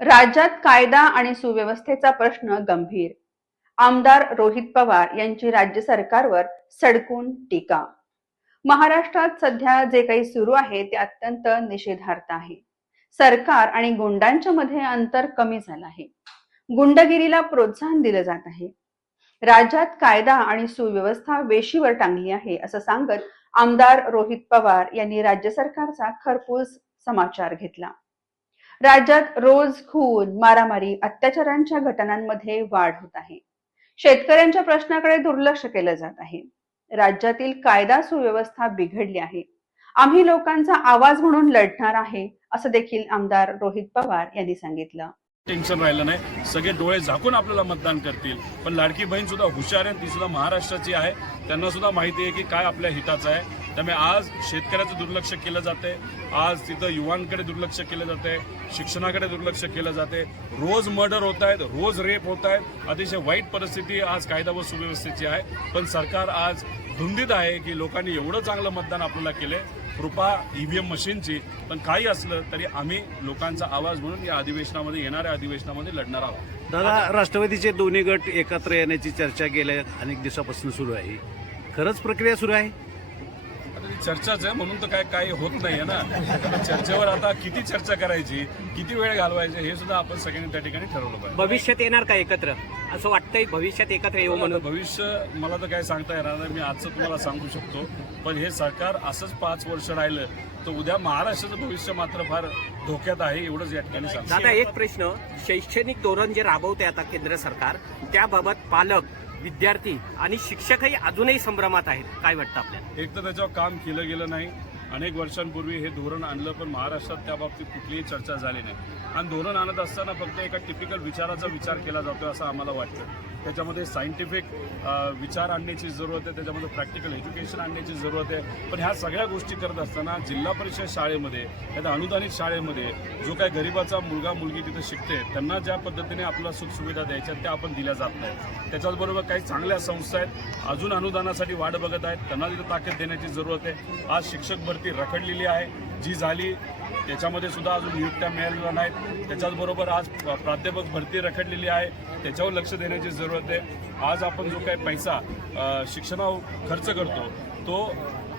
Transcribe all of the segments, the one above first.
राज्यात कायदा आणि सुव्यवस्थेचा प्रश्न गंभीर. आमदार रोहित पवार यांची राज्य सरकारवर सडकून टीका. महाराष्ट्रात सध्या जे काही सुरू आहे ते अत्यंत निषेधार्थ आहे. सरकार आणि गुंडांच्या मध्ये अंतर कमी झालं आहे. गुंडगिरीला प्रोत्साहन दिलं जात आहे. राज्यात कायदा आणि सुव्यवस्था वेशीवर टांगली आहे असं सांगत आमदार रोहित पवार यांनी राज्य सरकारचा खरपूस समाचार घेतला. राज्यात रोज खून मारामारी अत्याचारांच्या घटनांमध्ये वाढ होत आहे. शेतकऱ्यांच्या प्रश्नाकडे दुर्लक्ष केलं जात आहे. राज्यातील कायदा सुव्यवस्था बिघडली आहे. आम्ही लोकांचा आवाज म्हणून लढणार आहे असं देखील आमदार रोहित पवार यांनी सांगितलं. टेन्शन राहिलं नाही. सगळे डोळे झाकून आपल्याला मतदान करतील. पण लाडकी बहीण सुद्धा हुशार आहे ती सुद्धा महाराष्ट्राची आहे. त्यांना सुद्धा माहिती आहे की काय आपल्या हिताचं आहे. त्यामुळे आज शेतकऱ्याचं दुर्लक्ष केलं जाते. आज तिथं युवांकडे दुर्लक्ष केलं जाते. शिक्षणाकडे दुर्लक्ष केलं जाते. रोज मर्डर होत आहेत रोज रेप होत आहेत. अतिशय वाईट परिस्थिती आज कायदा व सुव्यवस्थेची आहे. पण सरकार आज धुंदीत आहे की लोकांनी एवढं चांगलं मतदान आपल्याला केलंय. कृपा ईव्हीएम मशीनची. पण काही असलं तरी आम्ही लोकांचा आवाज म्हणून या अधिवेशनामध्ये येणाऱ्या अधिवेशनामध्ये लढणार आहोत. दादा राष्ट्रवादीचे दोन्ही गट एकत्र येण्याची चर्चा गेल्या अनेक दिवसापासून सुरू आहे. खरंच प्रक्रिया सुरू आहे? चर्चाच आहे म्हणून तर काय काही होत नाहीये ना. आता चर्चेवर आता किती चर्चा करायची किती वेळ घालवायचे हे सुद्धा आपण सगळ्यांनी त्या ठिकाणी ठरवलं पाहिजे. भविष्यात येणार का एकत्र? असं वाटतंय भविष्यात एकत्र येऊ म्हणून. आता भविष्य मला तर काय सांगता येणार नाही मी आजचं तुम्हाला सांगू शकतो. पण हे सरकार असंच पाच वर्ष राहिलं तर उद्या महाराष्ट्राचं भविष्य मात्र फार धोक्यात आहे एवढंच या ठिकाणी सांगतो. दादा एक प्रश्न. शैक्षणिक धोरण जे राबवते आता केंद्र सरकार त्याबाबत पालक विद्यार्थी आणि शिक्षकही अजूनही संभ्रमात आहेत. काय वाटतं आपल्याला? एक तर त्याच्यावर काम केलं गेलं नाही. अनेक वर्षांपूर्वी हे धोरण आणलं पण महाराष्ट्रात त्या बाबतीत कुठलीही चर्चा झाली नाही. आणि धोरण आणत असताना फक्त एका टिपिकल विचाराचा विचार केला जातो असं आम्हाला वाटतं. त्याच्यामध्ये सायंटिफिक विचार आणण्याची जरूरत आहे त्याच्यामध्ये प्रॅक्टिकल एज्युकेशन आणण्याची जरूरत आहे. पण ह्या सगळ्या गोष्टी करत असताना जिल्हा परिषद शाळेमध्ये त्या अनुदानित शाळेमध्ये जो काय गरिबाचा मुलगा मुलगी तिथे शिकते त्यांना ज्या पद्धतीने आपल्याला सुखसुविधा द्यायच्या त्या आपण दिल्या जात नाही त्याच्याचबरोबर काही चांगल्या संस्था आहेत अजून अनुदानासाठी वाट बघत आहेत त्यांना तिथं ताकद देण्याची जरूरत आहे. आज शिक्षक भरती रखडलेली आहे. जी झाली त्याच्यामध्ये सुद्धा अजून नियुक्त्या मिळालेल्या नाहीत. त्याच्याचबरोबर आज प्राध्यापक भरती रखडलेली आहे. त्याच्यावर लक्ष देण्याची जरूरत आहे. आज आपण जो काही पैसा शिक्षणावर खर्च करतो तो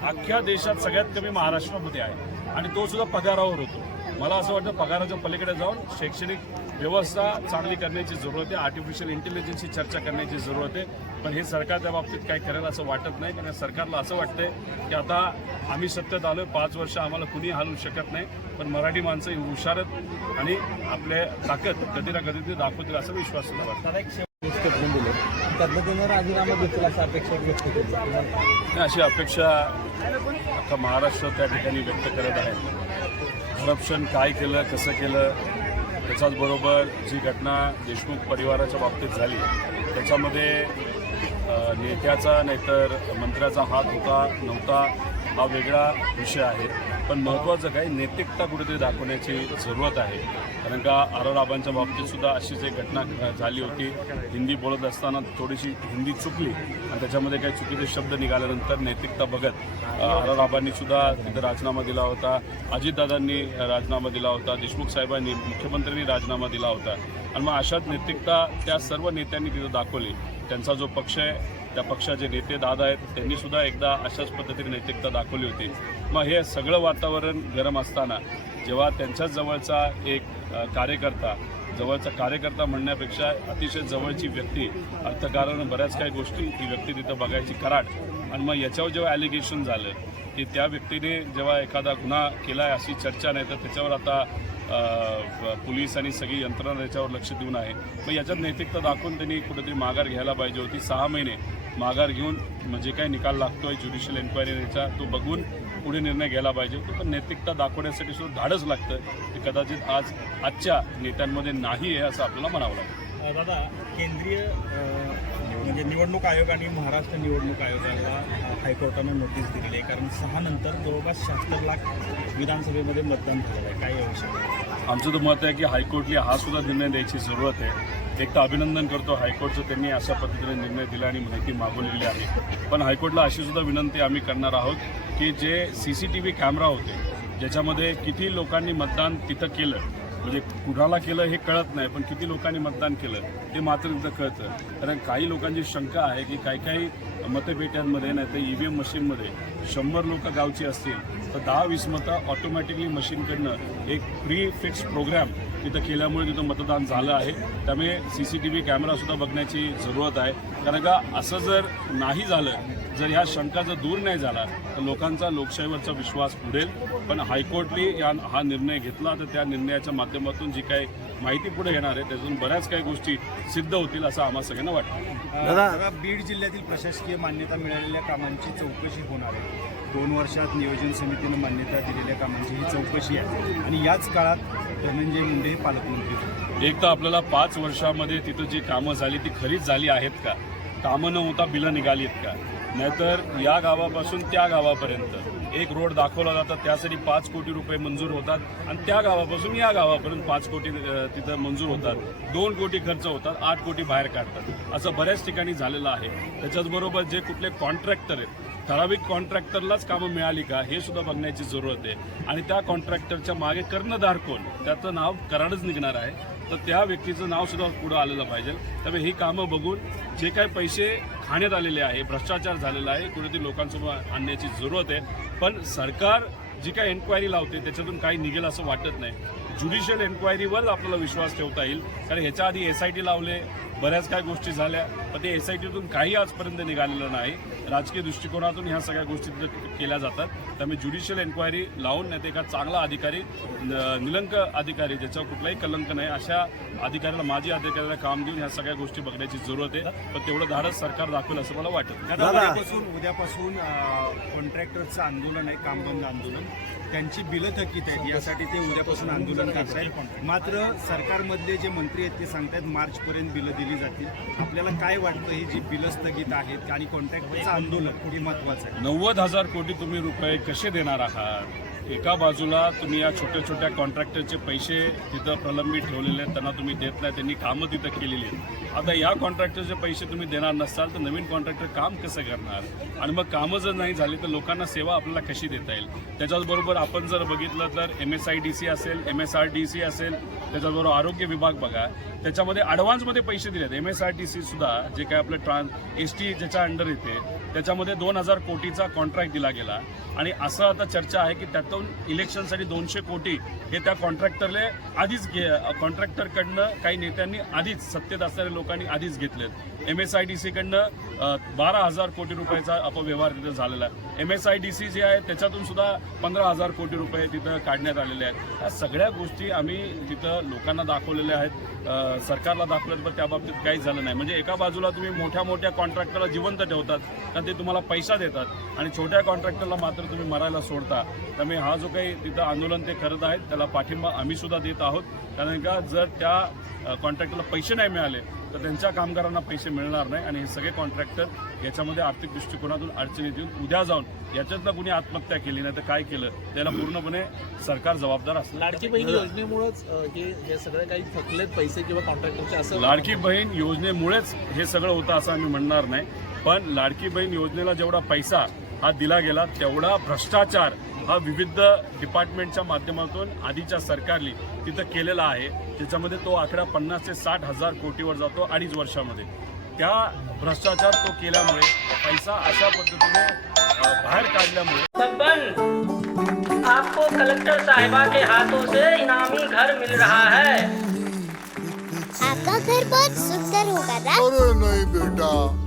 अख्ख्या देशात सगळ्यात कमी महाराष्ट्रामध्ये आहे. आणि तो सुद्धा पगारावर होतो. मला असं वाटतं पगाराच्या पलीकडे जाऊन शैक्षणिक व्यवस्था चांगली करण्याची जरूरत आहे आर्टिफिशियल इंटेलिजन्सची चर्चा करण्याची जरूरत आहे पण हे सरकार त्या बाबतीत काय करेल असं वाटत नाही. कारण सरकारला असं वाटतंय की आता आम्ही सत्तेत आहे पाच वर्ष आम्हाला कुणी हलवू शकत नाही. पण मराठी माणसं ही हुशार आहेत आणि आपले ताकद कधी ना कधी ते दाखवतील असा विश्वास सुद्धा वाटतो. स्टेटमेंट दिले. त्यातनं राजीनामा देतील अपेक्षा व्यक्त केली. अशी अपेक्षा आता महाराष्ट्र त्या ठिकाणी व्यक्त करत आहे. करप्शन काय केलं कसं केलं त्याच्याच बरोबर जी घटना देशमुख परिवाराच्या बाबतीत झाली त्याच्यामध्ये नेत्याचा नाहीतर मंत्र्याचा हात होता नव्हता हा वेगळा विषय आहे. पण महत्त्वाचं काय नैतिकता कुठेतरी दाखवण्याची जरूरत आहे. कारण का आरोराबांच्या बाबतीत सुद्धा अशीच एक घटना झाली होती. हिंदी बोलत असताना थोडीशी हिंदी चुकली आणि त्याच्यामध्ये काही चुकीचे शब्द निघाल्यानंतर नैतिकता बघत आरोराबांनी सुद्धा तिथं राजीनामा दिला होता. अजितदादांनी राजीनामा दिला होता. देशमुख साहेबांनी मुख्यमंत्र्यांनी राजीनामा दिला होता. आणि मग अशाच नैतिकता त्या सर्व नेत्यांनी तिथं दाखवली. त्यांचा जो पक्ष आहे त्या पक्षाचे नेते दादा आहेत त्यांनी सुद्धा एकदा अशाच पद्धतीने नैतिकता दाखवली होती. मग हे सगळं वातावरण गरम असताना जेव्हा त्यांच्याच जवळचा एक कार्यकर्ता जवळचा कार्यकर्ता म्हणण्यापेक्षा अतिशय जवळची व्यक्ती अर्थकारण बऱ्याच काही गोष्टी ती व्यक्ती तिथं बघायची कराड. आणि मग याच्यावर जेव्हा ॲलिगेशन झालं की त्या व्यक्तीने जेव्हा एखादा गुन्हा केला आहे अशी चर्चा नाही तर त्याच्यावर आता पोलीस आणि सगळी यंत्रणा याच्यावर लक्ष देऊन आहे. मग याच्यात नैतिकता दाखवून त्यांनी कुठेतरी माघार घ्यायला पाहिजे होती. सहा महिने माघार घेऊन म्हणजे काय निकाल लागतोय ज्युडिशियल एन्क्वायरीचा तो बघून पुढे निर्णय घ्यायला पाहिजे तो पण नैतिकता दाखवण्यासाठी सुद्धा धाडच लागतं ते कदाचित आज आजच्या नेत्यांमध्ये नाही आहे असं आपल्याला म्हणावं लागतं दादा केंद्रीय म्हणजे निवडणूक आयोग आणि महाराष्ट्र निवडणूक आयोगाला हायकोर्टानं नोटीस दिलेली आहे. कारण सहा नंतर जवळपास शहात्तर लाख विधानसभेमध्ये मतदान झालेलं आहे. काय येऊ शकतं आमचं तर मत आहे की हायकोर्टला हा सुद्धा निर्णय द्यायची जरूरत आहे. एक तर अभिनंदन करतो हायकोर्टचं त्यांनी अशा पद्धतीने निर्णय दिला आणि माहिती मागवलेली आहे. पण हायकोर्टला अशी सुद्धा विनंती आम्ही करणार आहोत की जे C C T V camera होते ज्याच्यामध्ये किती लोकांनी मतदान तिथं केलं म्हणजे कुणाला केलं हे कळत नाही पण किती लोकांनी मतदान केलं ते मात्र तिथं कळतं. कारण काही लोकांची शंका आहे की काही काही मतपेट्यांमध्ये नाही तर ईव्हीएम मशीनमध्ये शंभर लोक गावची असतील तर दहा वीस मतं ऑटोमॅटिकली मशीनकडनं एक प्री फिक्स प्रोग्राम तिथं केल्यामुळे तिथं मतदान झालं आहे. त्यामुळे सी सी टी व्ही कॅमेरासुद्धा बघण्याची जरूरत आहे. कारण का असं जर नाही झालं जर ह्या शंका जर दूर नाही झाला तर लोकांचा लोकशाहीवरचा विश्वास उडेल. पण हायकोर्टने या हा निर्णय घेतला तर त्या निर्णयाच्या माध्यमातून जी काही माहिती पुढे येणार आहे. त्यातून बऱ्याच काही गोष्टी सिद्ध होतील असं आम्हा सगळ्यांना वाटतं. दादा- दादा बीड जिल्ह्यातील प्रशासकीय मान्यता मिळालेल्या कामांची चौकशी होणार आहे. दोन वर्षात नियोजन समितीनं मान्यता दिलेल्या कामांची ही चौकशी आहे. आणि याच काळात धनंजय मुंडे हे पालकमंत्री होते. एक तर आपल्याला पाच वर्षामध्ये तिथं जी कामं झाली ती खरीच झाली आहेत का? कामं न होता बिलं निघाली आहेत का? नाहीतर या गावापासून त्या गावापर्यंत. एक रोड दाखवला जातात त्यासाठी पाच कोटी रुपये मंजूर होतात आणि त्या गावापासून या गावापर्यंत पाच कोटी तिथं मंजूर होतात. दोन कोटी खर्च होतात आठ कोटी बाहेर काढतात. असं बऱ्याच ठिकाणी झालेलं आहे. त्याच्याचबरोबर जे कुठले कॉन्ट्रॅक्टर आहेत ठराविक कॉन्ट्रॅक्टरलाच कामं मिळाली का हे सुद्धा बघण्याची जरूरत आहे. आणि त्या कॉन्ट्रॅक्टरच्या मागे कर्णधार कोण? त्याचं नाव कराडच निघणार आहे. तर त्या व्यक्तीचं नाव सुद्धा पुढं आलेलं पाहिजे. त्यामुळे ही कामं बघून जे काही पैसे खाण्यात आलेले आहे भ्रष्टाचार झालेला आहे कुठेतरी लोकांसमोर आणण्याची जरूरत आहे. पण सरकार जी काही एन्क्वायरी लावते त्याच्यातून काही निघेल असं वाटत नाही. ज्युडिशियल एन्क्वायरीवर आपल्याला विश्वास ठेवता येईल. कारण ह्याच्या आधी एस आय टी लावले बऱ्याच काही गोष्टी झाल्या. पण ते एस आय टीतून काही आजपर्यंत निघालेलं नाही. राजकीय दृष्टिकोनातून ह्या सगळ्या गोष्टी तिथं केल्या जातात. त्यामुळे ज्युडिशियल एन्क्वायरी लावून नाही तर एका चांगला अधिकारी निलंक अधिकारी ज्याच्यावर कुठलाही कलंक नाही अशा अधिकाऱ्याला माजी अधिकाऱ्याला काम देऊन ह्या सगळ्या गोष्टी बघण्याची जरूरत आहे. पण तेवढं धाडस सरकार दाखवेल असं मला वाटतं. उद्यापासून उद्यापासून कॉन्ट्रॅक्टरचं आंदोलन आहे काम बंद आंदोलन. त्यांची बिलं थकीत आहेत यासाठी ते उद्यापासून आंदोलन करतायत. मात्र सरकारमधले जे मंत्री आहेत ते सांगतायत मार्चपर्यंत बिलं दिली जातील. आपल्याला काय वाटतं ही जी बिलं स्थगित आहेत आणि कॉन्ट्रॅक्टचं आंदोलन हे महत्वाचं आहे? नव्वद हजार कोटी तुम्ही रुपये कसे देणार आहात? एका बाजूला तुम्ही या छोट्या छोट्या कॉन्ट्रॅक्टरचे पैसे तिथं प्रलंबित ठेवलेले आहेत त्यांना तुम्ही देत नाही त्यांनी कामं तिथं केलेली आहेत. आता या कॉन्ट्रॅक्टरचे पैसे तुम्ही देणार नसाल तर नवीन कॉन्ट्रॅक्टर काम कसं करणार? आणि मग कामं जर नाही झाली तर लोकांना सेवा आपल्याला कशी देता येईल? त्याच्याचबरोबर आपण जर बघितलं तर M S I D C असेल M S R D C असेल त्याच्याबरोबर आरोग्य विभाग बघा त्याच्यामध्ये ॲडव्हान्समध्ये पैसे दिलेत. M S R T C सुद्धा जे काय आपलं ट्रान्स एस टी ज्याच्या अंडर येते त्याच्यामध्ये दोन हजार कोटीचा कॉन्ट्रॅक्ट दिला गेला. आणि असं आता चर्चा आहे की त्यातून इलेक्शनसाठी दोनशे कोटी हे त्या कॉन्ट्रॅक्टरले आधीच घे कॉन्ट्रॅक्टरकडनं काही नेत्यांनी आधीच सत्तेत असणाऱ्या लोकांनी आधीच घेतलेत. एम एस आय डी सीकडनं बारा हजार कोटी रुपयाचा अपव्यवहार तिथं झालेला आहे. M S I D C जे आहे त्याच्यातून सुद्धा पंधरा हजार कोटी रुपये तिथं काढण्यात आलेले आहेत. या सगळ्या गोष्टी आम्ही तिथं लोकांना दाखवलेल्या आहेत. सरकारला दाखवल्यात पण त्या बाबतीत काहीच झालं नाही. म्हणजे एका बाजूला तुम्ही मोठ्या मोठ्या कॉन्ट्रॅक्टरला जिवंत ठेवतात तर ते तुम्हाला पैसा देतात आणि छोट्या कॉन्ट्रॅक्टरला मात्र तुम्ही मरायला सोडता. त्यामुळे हा जो काही तिथं आंदोलन ते करत आहेत त्याला पाठिंबा आम्ही सुद्धा देत आहोत. कारण का जर त्या कॉन्ट्रॅक्टरला पैसे नाही मिळाले तर त्यांच्या कामगारांना पैसे मिळणार नाही आणि हे सगळे कॉन्ट्रॅक्टर याच्यामध्ये आर्थिक दृष्टिकोनातून अडचणीत येऊन उद्या जाऊन याच्यातनं कुणी आत्महत्या केली नाही तर काय केलं त्याला पूर्णपणे सरकार जबाबदार असणार. लाडकी बहीण योजनेमुळेच हे हे सगळे काही थकलेत पैसे किंवा कॉन्ट्रॅक्टरचे असं लाडकी बहीण योजनेमुळेच हे सगळं होतं असं आम्ही म्हणणार नाही. पण लाडकी बहीण योजनेला जेवढा पैसा हा दिला गेला तेवढा भ्रष्टाचार हा विविध डिपार्टमेंटच्या माध्यमातून आधीच्या सरकारने तिथं केलेला आहे. त्याच्यामध्ये तो आकडा पन्नास ते साठ हजार कोटीवर जातो अडीच वर्षामध्ये. त्या भ्रष्टाचार तो केल्यामुळे पैसा अशा पद्धतीने बाहेर काढल्यामुळे आपको कलेक्टर साहिबा के हाथों से इनामी घर मिल रहा है। आपका घर बहुत सुंदर होगा ना? अरे नहीं बेटा।